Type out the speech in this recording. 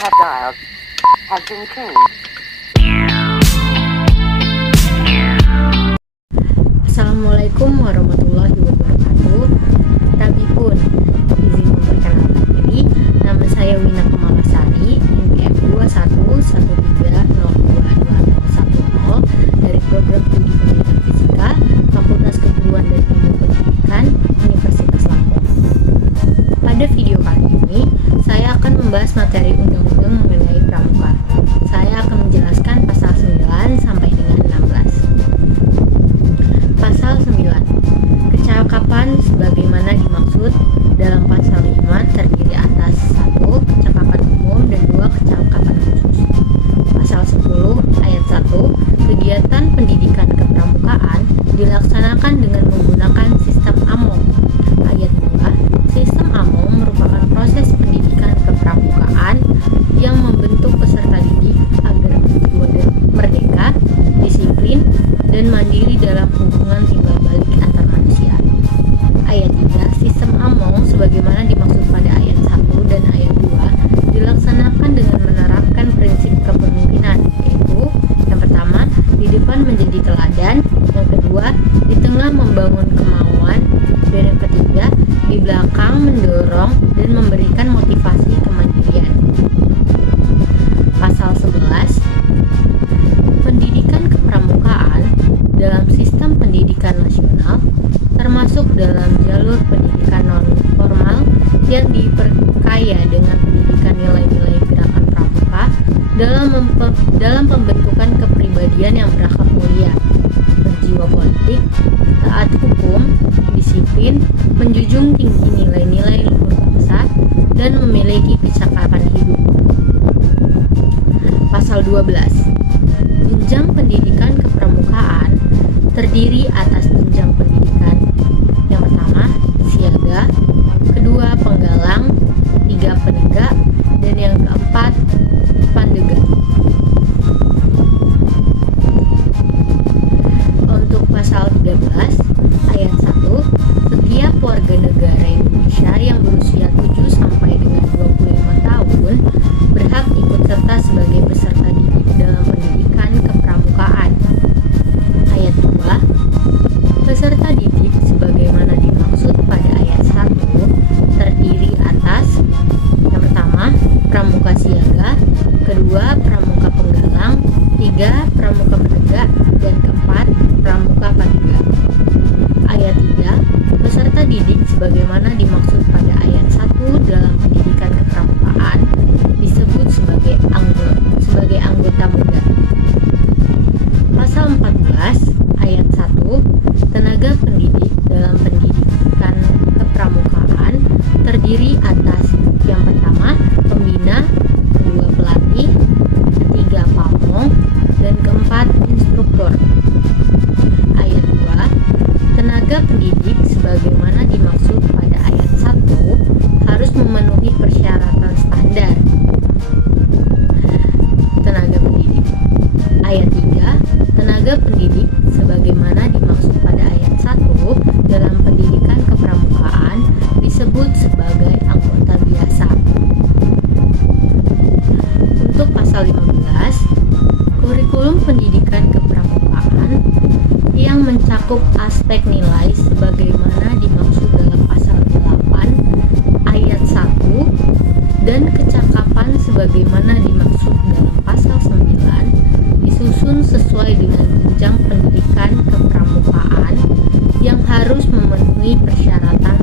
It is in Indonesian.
have dialed has been changed. Assalamualaikum warahmatullahi wabarakatuh. Tabipun, izin memperkenalkan diri. Nama saya Wina Kemalasari, NPM 2113022010 dari Program Studi Pendidikan Fisika, Fakultas Keguruan dan Ilmu Pendidikan, Universitas Lampung. Pada video kali ini, saya akan membahas materi undang-undang mengenai pramuka. Saya akan menjelaskan pasal 9 sampai dengan 16. Pasal 9. Kecakapan sebagaimana dimaksud dalam pasal 5 terdiri atas 1. Kecakapan umum dan 2. Kecakapan khusus. Pasal 10 ayat 1. Kegiatan pendidikan kepramukaan dilaksanakan dengan menggunakan sistem AMONG. Ayat 2. Sistem AMONG merupakan proses pendidikan kepramukaan yang membentuk peserta didik agar merdeka, disiplin, dan mandiri dalam hubungan timbal balik antar manusia. Ayat 3. Sistem AMONG sebagaimana dimaksud pada ayat 1 dan ayat 2 dilaksanakan dengan menerapkan prinsip kepemimpinan, yaitu yang pertama, di depan menjadi teladan, yang kedua, di tengah membangun kemauan, dan yang ketiga, di belakang mendorong dan memberikan motivasi kemandirian. Pasal 11. Pendidikan kepramukaan dalam sistem pendidikan nasional termasuk dalam jalur pendidikan non formal yang diperkaya dengan pendidikan nilai-nilai gerakan pramuka dalam pembentukan kepribadian yang berakhlak mulia, berjiwa politik, taat hukum, disiplin, menjunjung tinggi nilai-nilai luhur bangsa, dan memiliki kecakapan hidup. Pasal 12. Jenjang pendidikan kepramukaan terdiri atas jenjang pendidikan yang pertama, siaga, kedua, penggalang, tiga, penegak, dan yang keempat, pandega. Untuk pasal 13 ayat 1, setiap warga negara Indonesia yang berusia 7 sampai dengan 25 tahun berhak ikut serta sebagai peserta didik dalam pendidikan kepramukaan. Ayat 2, peserta didik sebagaimana dimaksud pada ayat 1 terdiri atas yang pertama, pramuka siaga, kedua, pramuka penggalang, tiga, pramuka penegak, dan keempat, pramuka pandega. Ayat 3, peserta didik sebagaimana dimaksud pada ayat 1 dalam pendidikan kepramukaan disebut sebagai anggota muda. Pasal 14 ayat 1, tenaga pendidik dalam pendidikan kepramukaan terdiri atas yang pertama, pembina, kedua, pelatih, ketiga, pamong, dan keempat, instruktur. Ayat 2, tenaga pendidik sebagaimana dimaksud pada ayat 1 harus memenuhi persyaratan standar tenaga pendidik. Ayat 3, tenaga pendidik sebagaimana dimaksud pada ayat 1 dalam pendidikan kepramukaan disebut sebagai anggota biasa. Untuk pasal 15, kurikulum pendidikan kepramukaan yang mencakup aspek nilai sebagaimana dimaksud dalam pasal 8 ayat 1 dan kecakapan sebagaimana dimaksud dalam pasal 9 disusun sesuai dengan jenjang pendidikan kepramukaan yang harus memenuhi persyaratan